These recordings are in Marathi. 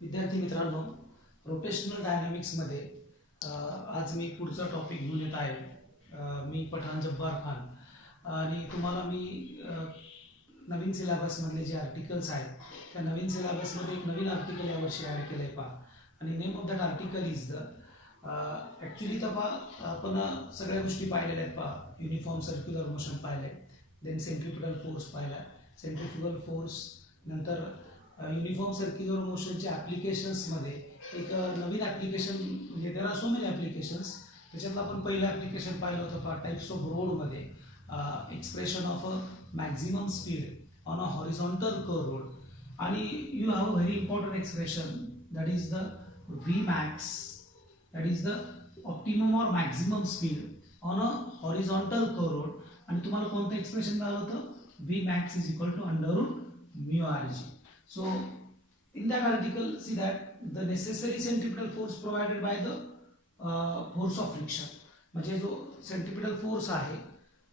विद्यार्थी मित्रांनो, रोटेशनल डायनामिक्समध्ये आज मी पुढचा टॉपिक घेऊन येत आहे. मी पठाण जब्बार खान आणि तुम्हाला मी नवीन सिलेबसमधले जे आर्टिकल्स आहेत त्या नवीन सिलेबसमध्ये एक नवीन आर्टिकल यावर्षी ॲड केलं आहे पहा. आणि name of that article is the actually तर पहा आपण सगळ्या गोष्टी पाहिलेल्या आहेत पहा. युनिफॉर्म सर्क्युलर मोशन पाहिलं आहे, देन सेंट्रिफ्युगल फोर्स पाहिला आहे. सेंट्रिफ्युगल फोर्स नंतर युनिफॉर्म सर्क्युलर मोशनच्या ॲप्लिकेशन्समध्ये एक नवीन ॲप्लिकेशन म्हणजे there are so many applications. त्याच्यातलं आपण पहिलं ॲप्लिकेशन पाहिलं होतं पहा टाईप्स ऑफ रोडमध्ये, expression of a maximum speed on a horizontal curve road. आणि you have a very important expression that is the V max, that is the optimum or maximum speed on a horizontal curve road. आणि तुम्हाला कोणतं एक्सप्रेशन मिळालं होतं? V max is equal to under root mu r g. So in that article, see that the necessary centripetal force provided by the force of friction. म्हणजे जो centripetal force आहे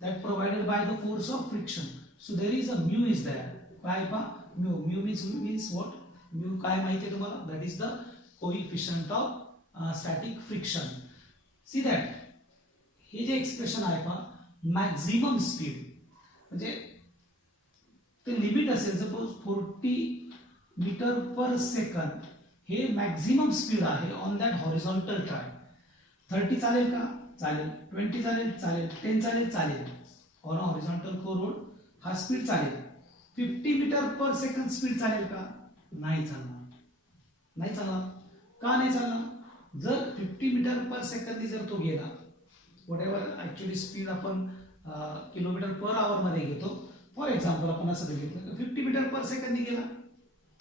that provided by the force of friction. So there is a mu is there. काय पा mu means what? mu काय माहिती आहे तुम्हाला? That is the coefficient of static friction. See that हे जे एक्सप्रेशन आहे पा मॅक्झिमम स्पीड म्हणजे ते लिमिट असेल सपोज 40 मीटर पर सेकंद हे मॅक्झिमम स्पीड आहे ऑन दॅट हॉरिझॉन्टल ट्रॅक. 30 चालेल का? चालेल. 20 चालेल? चालेल. 10 चालेल? चालेल. On a horizontal core road हा स्पीड चालेल. 50 मीटर पर सेकंद स्पीड चालेल का? नाही चालणार. नाही चालणार. का नाही चालणार? जर 50 मीटर पर सेकंद जर तो गेला, वॉट एव्हर ॲक्च्युली स्पीड आपण किलोमीटर पर आवर मध्ये घेतो, फॉर एक्झाम्पल आपण असं बघितलं 50 मीटर पर सेकंद गेला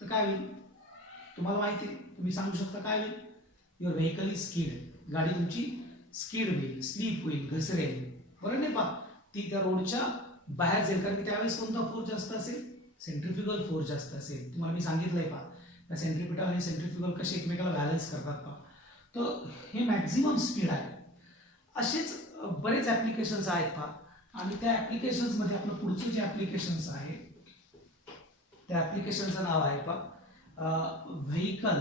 तर काय होईल? तुम्हाला माहिती आहे, तुम्ही सांगू शकता काय होईल? Your vehicle is skid. गाडी तुमची स्किड होईल, स्लीप होईल, घसरेल. बरं नाही पा, ती त्या रोडच्या बाहेर जाईल. कारण की त्यावेळेस कोणता फोर्स जास्त असेल? सेंट्रिफ्युगल फोर्स जास्त असेल. तुम्हाला मी सांगितलंय पा, त्या सेंट्रिपिटल आणि सेंट्रिफ्युगल कसे एकमेकाला बॅलन्स करतात पा. तर हे मॅक्झिमम स्पीड आहे. असेच बरेच ॲप्लिकेशन्स आहेत पा. आणि त्या ॲप्लिकेशन्समध्ये आपलं पुढचं जे ॲप्लिकेशन्स आहे त्या ॲप्लिकेशनचं नाव आहे पा व्हेकल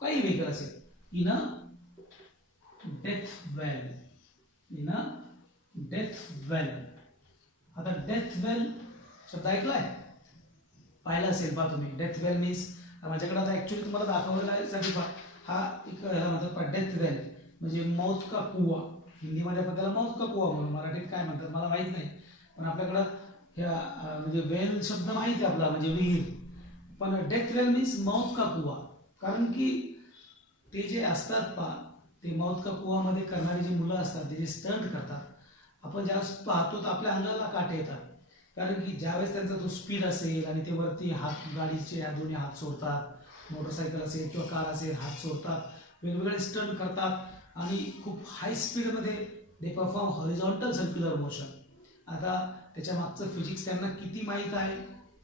काही व्हेकल असेल इन अ डेथ वेल. आता डेथ वेल शब्द ऐकलाय, पाहिलं असेल पा तुम्ही. डेथ वेल मीन्स माझ्याकडे आता ॲक्च्युली तुम्हाला दाखवलेला आहे पा. हा एक म्हणतात पा डेथ वेल म्हणजे मौत का कुवा. हिंदीमध्ये आपण त्याला मौत का कुवा म्हणून, मराठीत काय म्हणतात मला माहित नाही. पण आपल्याकडं ह्या म्हणजे वेल शब्द माहिती आहे आपला म्हणजे विहीर. पण डेथ वेल मीन्स मौत का कुवा. कारण की ते जे असतात पा, ते मौत का कुवामध्ये करणारी जी मुलं असतात, ते जे स्टंट करतात, आपण ज्यावेळेस पाहतो तर आपल्या अंगाला काटे येतात. कारण की ज्यावेळेस त्यांचा तो स्पीड असेल आणि ते वरती हात, गाडीचे ह्या दोन्ही हात सोडतात, मोटरसायकल असेल किंवा कार असेल, हात सोडतात, वेगवेगळे स्टंट करतात आणि खूप हाय स्पीडमध्ये they perform horizontal circular motion. आता त्याच्या मागचं फिजिक्स त्यांना किती माहीत आहे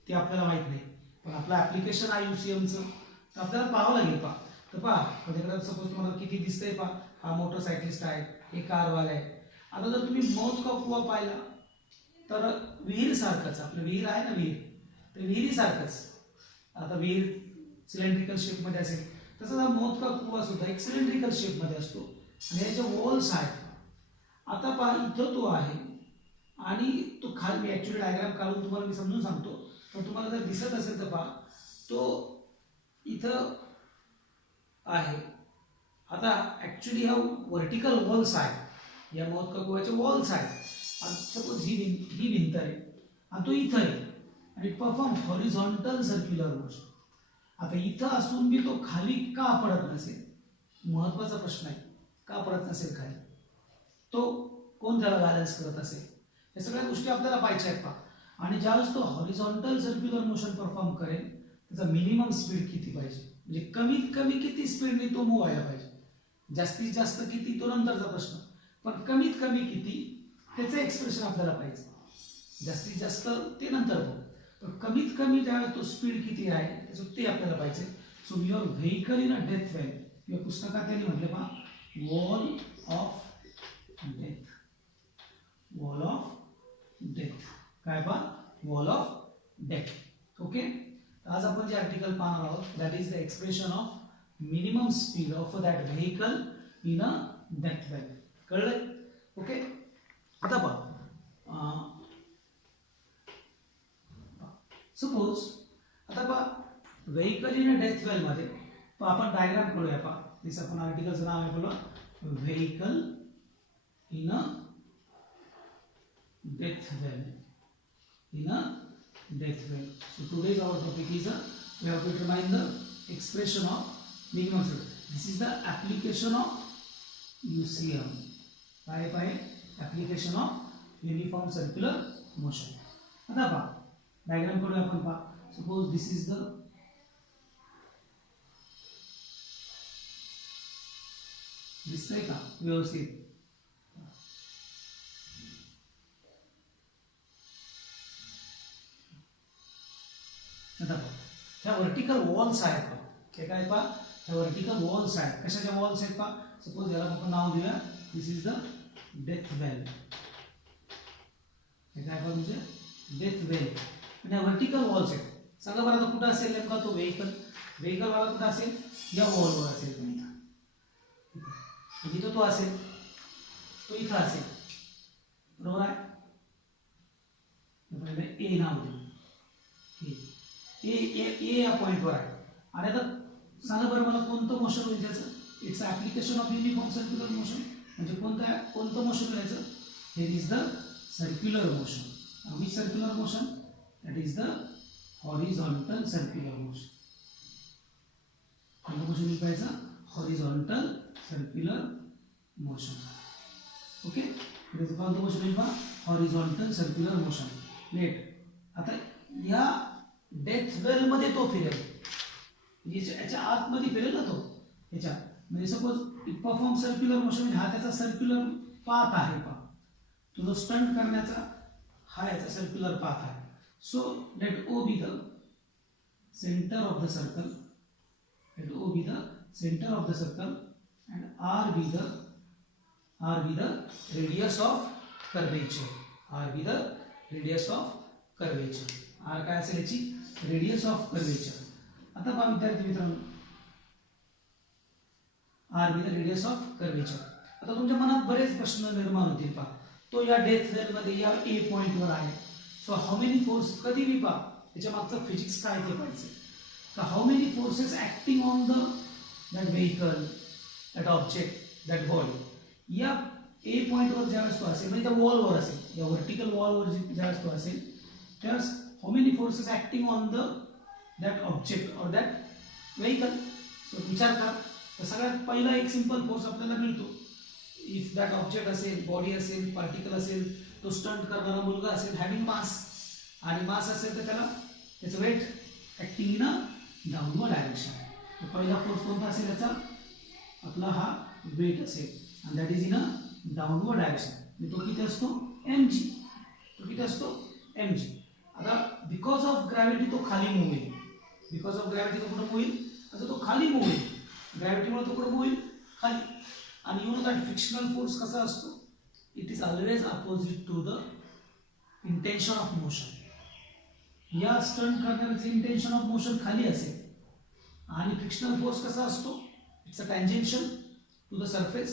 ते आपल्याला माहीत नाही. पण आपलं ॲप्लिकेशन आहे UCMचं, तर आपल्याला पाहावं लागेल पा. तर पहा माझ्याकडे सपोज तुम्हाला किती दिसतंय पा, हा मोटरसायकलिस्ट आहे, हे कारवाला आहे. आता जर तुम्ही मौत का कुवा पाहिला तर विहीर सारखंच, आपलं विहीर आहे ना विहीर, तर विहिरीसारखंच. आता विहीर सिलेंड्रिकल शेपमध्ये असेल, तसंच हा मौत का कुवा सुद्धा एक सिलेंड्रिकल शेपमध्ये असतो आणि याचे वॉल्स आहेत. आता पहा इथं तो आहे आणि तो खाली, मी ॲक्च्युली डायग्राम काढून तुम्हाला मी समजून सांगतो, पण तुम्हाला जर दिसत असेल तर पहा तो इथं आहे. आता ॲक्च्युली ह्या व्हर्टिकल वॉल्स आहेत, या मौत का कुवाचे वॉल्स आहेत. आणि सपोज ही भिंत आहे आणि तो इथं आहे आणि परफॉर्म हॉरिझॉन्टल सर्क्युलर मोशन. आता इथं असून बी तो खाली का पडत नसेल? महत्वाचा प्रश्न आहे. का पडत नसेल खाली? तो कोण त्याला बॅलन्स करत असेल? या सगळ्या गोष्टी आपल्याला पाहिजे आहेत पा. आणि ज्यावेळेस तो हॉरिझॉन्टल सर्क्युलर मोशन परफॉर्म करेल, त्याचा मिनिमम स्पीड किती पाहिजे, म्हणजे कमीत कमी किती स्पीडने तो मूव्ह व्हायला पाहिजे. जास्तीत जास्त किती तो नंतरचा प्रश्न, पण कमीत कमी किती त्याचं एक्सप्रेशन आपल्याला पाहिजे. जास्तीत जास्त ते नंतर बघू, पण कमीत कमी ज्यावेळेस तो स्पीड किती आहे त्याचं ते आपल्याला पाहिजे. So your vehicle in a death well, या पुस्तकात त्यांनी म्हटले पहा वॉल ऑफ डेथ. काय पहा, वॉल ऑफ डेथ. ओके, आज आपण जे आर्टिकल पाहणार आहोत that is the expression of minimum speed of that vehicle in a death well. कळलंय? ओके, आता पहा, सपोज आता पहा vehicle in a death well मध्ये आपण डायग्राम करूया. पहा दिस आपण आर्टिकलचं नाव आहे बोला, vehicle in a death well. In a death well. So today's our topic is we have to determine the expression of minimum speed. This is the application of UCM. By application of uniform circular motion. आता पहा डायग्राम करूया आपण. पहा सपोज दिस इज द दिसतंय का व्यवस्थित? आता ह्या वर्टिकल वॉल्स आहेत पहा, हे काय पहा, ह्या वर्टिकल वॉल्स आहेत. कशाच्या वॉल्स आहेत पहा? सपोज याला आपण नाव देऊया, दिस इज द डेथ वेल. हे काय पहा म्हणजे डेथ वेल. आणि ह्या वर्टिकल वॉल्स आहेत. सांगा बरं आता कुठं असेल नेमका तो व्हेकल? व्हेकल वाला कुठं असेल? या वॉलवर असेल. जिथं तो असेल तो इथं असेल, बरोबर आहे? ए नाव देऊ, ए या पॉइंटवर आहे. आणि आता सांगा बरं मला कोणतं मोशन होईल त्याचं? It's application of uniform circular motion. म्हणजे कोणतं मोशन घ्यायचं? हे is the circular motion. Which circular motion? That is the horizontal circular motion. कोणतं मोशन लिहायचं? Horizontal circular motion. ओके, कोणतं मोशन लिहा? Horizontal circular motion. लेट आता या डेथ वेल मध्ये तो फिरेल, याच्या आतमध्ये फिरेल ना तो. याच्या म्हणजे suppose it perform circular motion, म्हणजे हा त्याचा सर्क्युलर पाथ आहे. पहा तो जो स्टंट करण्याचा हा याचा सर्क्युलर पाथ आहे. So let O be the centre of the circle, let O be the centre of the circle and r be the radius of curvature. R be the radius of curvature. R काय असेल याची? Radius of curvature. आता पहा विद्यार्थी मित्रांनो, R be the radius of curvature. आता तुमच्या मनात बरेच प्रश्न निर्माण होतील. पहा तो या डेथ वेल मध्ये या ए पॉइंट वर आहे. सो हाऊ मेनी फोर्स, कधी बी पहा त्याच्या मागचं फिजिक्स काय ते पाहिजे. तर how many forces acting on the that vehicle, that object, that body. या ए पॉइंटवर ज्यावेळेस तो असेल म्हणजे त्या वॉलवर असेल, या व्हर्टिकल वॉलवर ज्यावेळेस तो असेल त्यावेळेस how many forces acting on the that object और दॅट व्हेकल. सो विचार करा. तर सगळ्यात पहिला एक सिंपल फोर्स आपल्याला मिळतो. इफ दॅट ऑब्जेक्ट असेल, बॉडी असेल, पार्टिकल असेल, तो स्टंट करणारा मुलगा असेल हॅव्हिंग मास, आणि मास असेल तर त्याला त्याचं weight acting in a downward direction. तर पहिला फोर्स कोणता असेल याचा? आपला हा वेट असेल आणि that is in a downward direction. तो किती असतो? mg. तो किती असतो? mg. आता बिकॉज ऑफ ग्रॅव्हिटी तो खाली मूव्ह होईल. बिकॉज ऑफ ग्रॅव्हिटी तो कुठं मूव्ह होईल? आता तो खाली मूव्ह होईल. ग्रॅव्हिटीमुळे तो कुठं मूव्ह होईल? खाली. आणि you know that frictional force कसा असतो? It is always opposite to the intention of motion. या स्टंट करण्याचं इंटेन्शन ऑफ मोशन खाली असेल आणि फ्रिक्शनल फोर्स कसा असतो? It's a tangential to the surface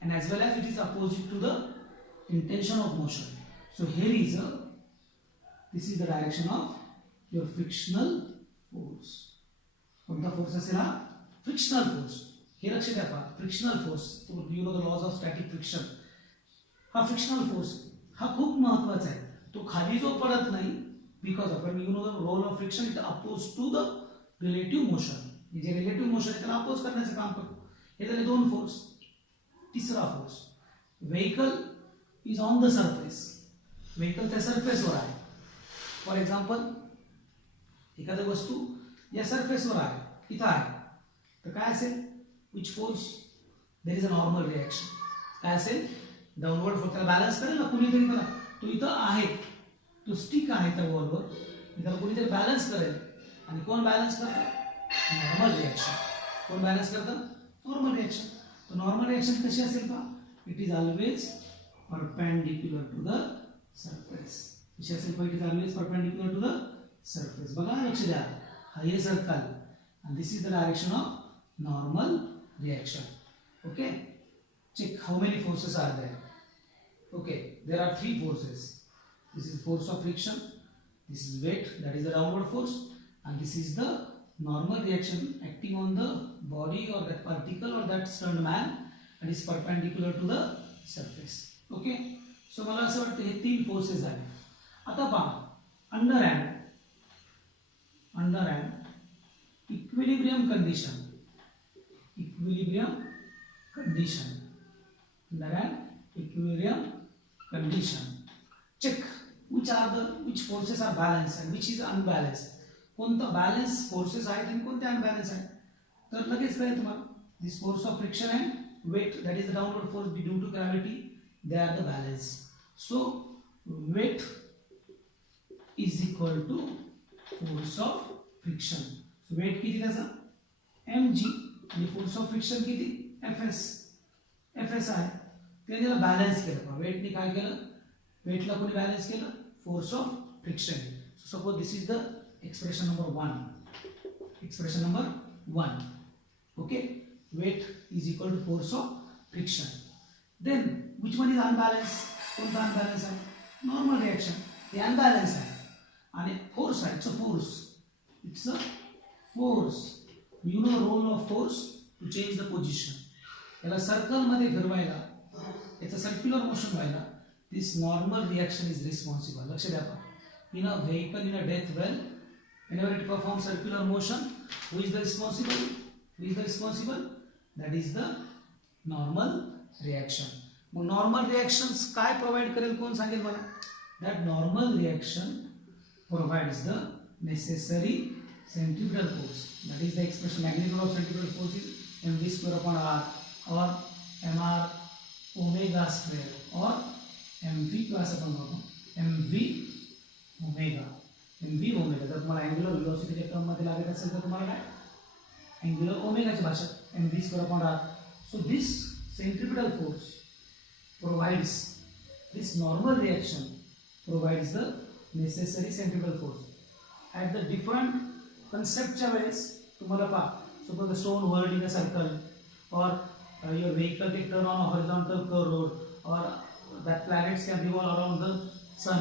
and as well as it is opposite to the intention of motion. So this is the direction of your frictional force. कोणता फोर्स असेल हा? Frictional force. हे लक्षात द्या पहा, frictional force. You know the laws of static friction. हा फ्रिक्शनल फोर्स हा खूप महत्वाचा आहे. तो खाली जो पडत नाही because of you know the role of friction it oppose to the relative motion. जे रिलेटिव्ह मोशन आहे त्याला अपोज करण्याचं काम करतो. हे झाले दोन फोर्स. तिसरा force, vehicle is on the surface. Vehicle त्या सरफेसवर आहे. फॉर एक्झाम्पल एखादी वस्तू या सरफेसवर आहे, इथं आहे, तर काय असेल? Which force? There is a normal reaction. काय असेल? Downward force. त्याला बॅलन्स करेल ना कुणीतरी. त्याला तो इथं आहे, तो स्टिक आहे त्या वॉलवर, त्याला कुणीतरी बॅलन्स करेल. आणि कोण बॅलन्स करतं? Normal reaction. कोण बॅलन्स करतं? Normal reaction. तर नॉर्मल रिॲक्शन कशी असेल पहा? It is always perpendicular to the surface. कशी असेल point is always perpendicular to the surface. बघा लक्ष द्या, हा हे circle and this is the direction of normal reaction. Okay, check how many forces are there. Okay, there are three forces. This is force of friction, this is weight, that is the downward force, and this is the normal reaction acting on the body or that particle or that stunned man and is perpendicular to the surface. Okay, so मला असं वाटतं हे तीन फोर्सेस आहेत. आता पहा under an equilibrium condition under an equilibrium condition, check which forces are balanced and which is unbalanced. कोणतं बॅलन्स फोर्सेस आहेत आणि कोणते अनबॅलन्स आहेत. तर लगेच कळेल तुम्हाला. This force of friction and weight, that is the downward force due to gravity, they are the balance. So weight is equal to force of friction. So weight किती त्याचा mg आणि फोर्स ऑफ फ्रिक्शन किती fs आहे. त्याने बॅलन्स केलं. वेटने काय केलं, वेटला कोणी बॅलन्स केलं, force of friction. So suppose this is the expression number 1. Okay, weight is equal to force of friction. Then which one is unbalanced? कोणता unbalanced आहे, normal reaction. हे unbalanced आहे. आणि force आहे, it's a force. You know role of force to change the position. याला सर्कल मध्ये फिरवायला, याचा सर्क्युलर मोशन व्हायला this normal reaction is responsible. लक्ष द्या. In a vehicle, in a death well, whenever it performs circular motion, who is the responsible? That is the normal reaction. मग normal reactions काय प्रोव्हाइड करेल, कोण सांगेल मला? That normal reaction provides the necessary centripetal force. That is the expression, magnitude of centripetal force is mv square upon r or mr omega square or mv class आपण म्हणतो mv omega. जर तुम्हाला अँग्युलर वेलोसिटीच्या टर्म मध्ये लागत असेल तर तुम्हाला काय अँग्युलर ओमेगाची भाषा mv square upon r. So this centripetal force provides, this normal reaction provides the necessary centripetal force. At the different conceptच्या वेळेस तुम्हाला पहा, suppose the stone whirled in a circle or your vehicle take turn on a horizontal curve road or that planets can revolve around the sun.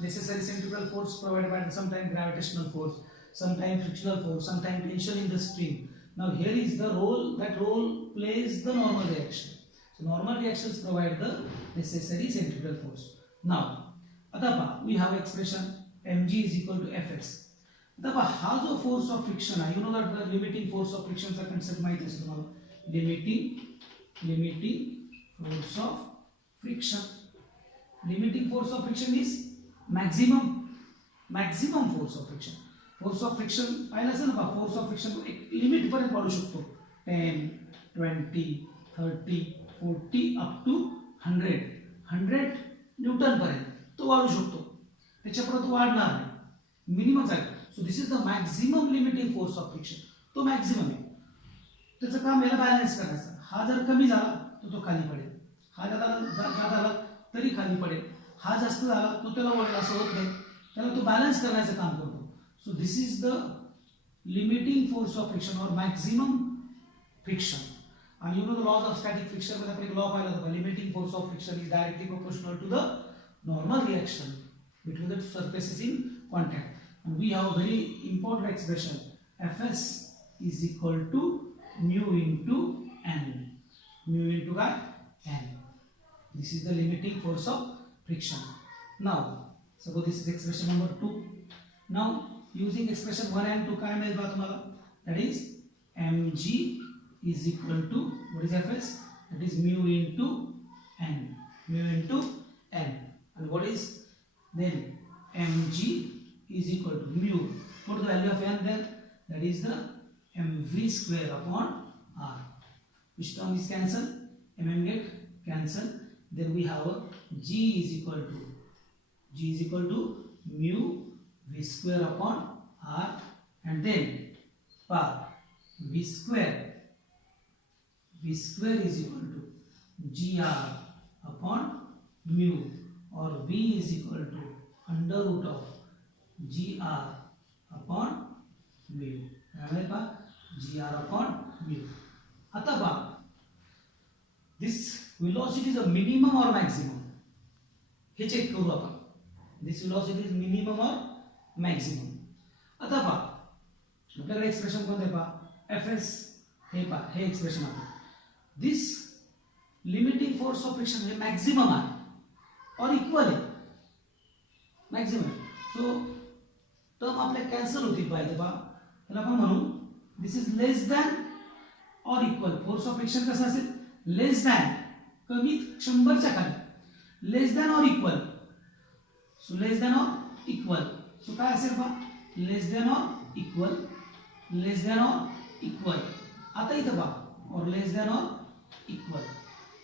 Necessary centripetal force provided by sometimes gravitational force, sometimes frictional force, sometimes tension in the stream. Now here is the role, that role plays the normal reaction. So normal reactions provide the necessary centripetal force. Now आता we have expression mg is equal to fs. आता हा जो फोर्स ऑफ फ्रिक्शन आहे, you know that the limiting force of friction चा concept माहिती असेल तुम्हाला. limiting force of friction. Limiting force of friction is maximum force of friction. Force of friction पाहिलं असेल ना, फोर्स ऑफ फ्रिक्शन एक लिमिट पर्यंत वाढू शकतो. 10, 20, 30, 40 अप टू 100 न्यूटन पर्यंत तो वाढू शकतो. त्याच्यापुढे तो वाढणार नाही, मिनिमम आहे. So this is the maximum limiting force of friction. तो मॅक्झिमम आहे. त्याचं काम याला बॅलन्स करायचं. हा जर कमी झाला तर तो खाली पडेल, हा जास्त झाला तरी खाली पडेल, हा जास्त झाला तो त्याला वळेल, असं होत नाही. त्याला तो बॅलन्स करण्याचं काम करतो. So this is the limiting force of friction और मॅक्झिमम फ्रिक्शन. आणि you know the laws of static friction मध्ये आपण एक लॉ पाहिला होता, limiting force of friction is directly proportional to the normal reaction between the surfaces in contact. And we have a very important expression, Fs is equal to mu into n. Mu into n. This is the limiting force of friction. Now, suppose this is expression number 2. Now, using expression 1 and 2, काय मिळेल बघा तुम्हाला? That is mg is equal to, what is Fs? That is mu into n. Mu into n. And what is then mg is equal to mu. Put the value of n there. That is the mv square upon r. Which term is cancelled? Mm get cancelled. Then we have a g is equal to mu v square upon r, and then v square is equal to gr upon mu, or v is equal to under root of g r upon mu. त्यामुळे पहा जी आर अपॉन म्यू. आता पहा this velocity is a minimum or maximum, हे चेक करू आपण. दिस velocity is minimum or maximum. आता पहा आपल्याकडे एक्सप्रेशन कोणते पहा fs, हे पहा हे एक्सप्रेशन आहे. दिस लिमिटिंग फोर्स ऑफ फ्रिक्शन हे मॅक्झिमम आहे और इक्वल आहे, मॅक्झिमम. सो टर्म आपल्या कॅन्सल होतील पाहिजे पहा. त्याला आपण म्हणू दिस इज लेस दॅन और इक्वल. फोर्स ऑफ फ्रिक्शन कसं असेल, लेस दॅन कमी 100च्या खाली, लेस दॅन और इक्वल. सो लेस दॅन और इक्वल. सो काय असेल पहा, लेस दॅन और इक्वल, लेस दॅन और इक्वल. आता इथं पहा और लेस दॅन और इक्वल.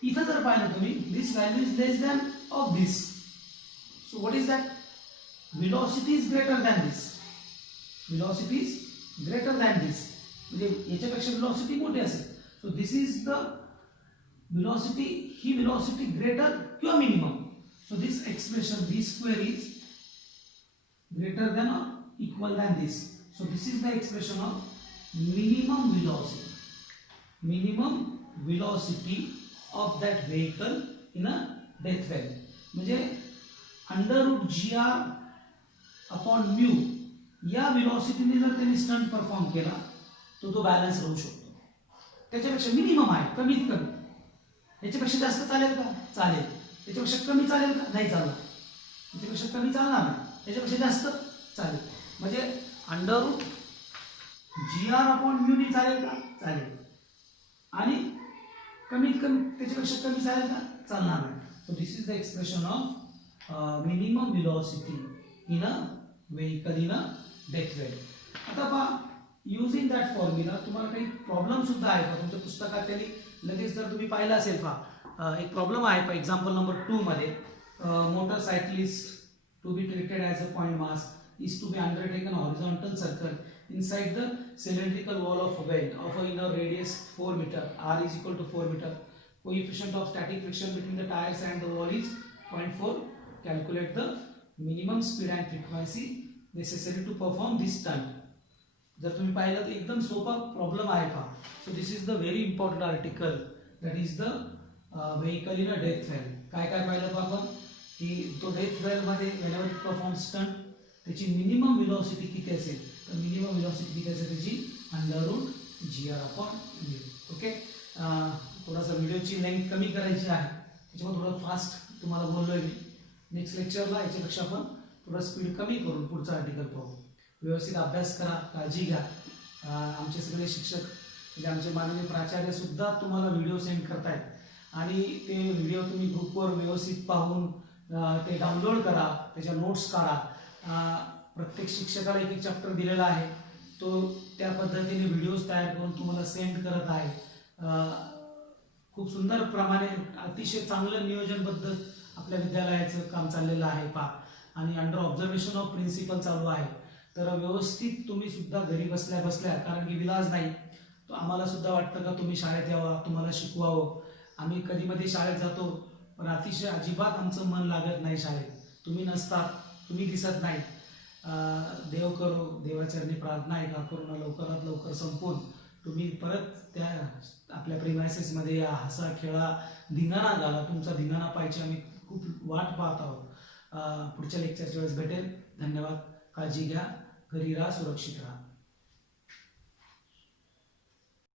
इथं जर पाहिलं तुम्ही this value is less than of this. So what is that, velocity is greater than this. Velocity is greater than this. म्हणजे याच्यापेक्षा velocity मोठी असेल. So this is the velocity, he velocity greater किंवा minimum. So this expression v square is greater than or equal than this. So this is the expression of minimum velocity. Minimum velocity of that vehicle in a death valley. म्हणजे अंडर रूट जी आर अपॉन म्यू या व्हेलॉसिटीने जर त्यांनी स्टंट परफॉर्म केला तो तो बॅलन्स राहू शकतो. त्याच्यापेक्षा मिनिमम आहे, कमीत कमी. याच्यापेक्षा जास्त चालेल का, चालेल. त्याच्यापेक्षा कमी चालेल का, नाही चालणार. त्याच्यापेक्षा कमी चालणार नाही, त्याच्यापेक्षा जास्त चालेल. म्हणजे अंडर रूट जी आर अपॉन म्यू ने चालेल का, चालेल. आणि कमीत कमी त्याच्यापेक्षा कमी चालेल का, चालणार नाही. So this is the expression of minimum velocity in a vehicle in a death valley. आता पहा युजिंग दॅट फॉर्म्युला तुम्हाला काही प्रॉब्लेम सुद्धा आहे का तुमच्या पुस्तकात. त्यांनी लगेच जर तुम्ही पाहिलं असेल पहा एक प्रॉब्लेम आहे पहा एक्झाम्पल नंबर 2 मध्ये. Motorcyclist to be treated as a point mass is to be undertaken horizontal circle inside the cylindrical wall of a belt of a inner radius 4 meter, r is equal to 4 meter. Coefficient of static friction between the tires and the wall is 0.4. Calculate the minimum speed and frequency necessary to perform this stunt. जर तुम्ही पाहिलं तर एकदम सोपा प्रॉब्लेम आहे पहा. So this is the very important article that is the vehicle in a death well. काय काय पाहिलं पहा आपण की तो डेथ व्हॅल मध्ये व्हेनेवर परफॉर्म स्टंट त्याची मिनिमम व्हेलॉसिटी किती असेल, तर मिनिमम व्हेलॉसिटी किती असेल त्याची अंडर रूट जी आर अपॉन म्यू. ओके. थोडासा व्हिडिओची लेंथ कमी करायची आहे त्याच्यामुळे थोडं फास्ट तुम्हाला बोललोय मी. नेक्स्ट लेक्चरला याच्यापेक्षा आपण थोडं स्पीड कमी करून पुढचा आर्टिकल पाहू. व्यवस्थित अभ्यास करा, काळजी घ्या. आमचे सगळे शिक्षक म्हणजे आमचे माननीय प्राचार्य सुद्धा तुम्हाला व्हिडिओ सेंड करतायत आणि ते व्हिडिओ तुम्ही ग्रुपवर व्यवस्थित पाहून ते डाउनलोड करा, त्याच्या नोट्स काढा. प्रत्येक शिक्षकाला एक एक चॅप्टर दिलेला आहे, तो त्या पद्धतीने व्हिडिओज तयार करून तुम्हाला सेंड करत आहे. खूप सुंदर प्रमाणे अतिशय चांगलं नियोजनबद्ध आपल्या विद्यालयाचं काम चाललेलं आहे पहा. आणि अंडर ऑब्झर्वेशन ऑफ प्रिन्सिपल चालू आहे. तर व्यवस्थित तुम्ही सुद्धा घरी बसल्या बसल्या, कारण की विलाज नाही, तो आम्हाला सुद्धा वाटतं का तुम्ही शाळेत यावं, तुम्हाला शिकवावं. आम्ही कधी मध्ये शाळेत जातो पण अतिशय अजिबात आमचं मन लागत नाही शाळेत. तुम्ही नसतात, तुम्ही दिसत नाही. देव करो, देवाचरणी प्रार्थना आहे का करून लवकरात लवकर संपून तुम्ही परत त्या आपल्या प्रिमायसेसमध्ये या, हसा खेळा, धिंगाणा घाला. तुमचा धिंगाणा पाहायची आम्ही खूप वाट पाहत आहोत. पुढच्या लेक्चरच्या वेळेस भेटेल. धन्यवाद. काळजी घ्या, घरी राहा, सुरक्षित राहा.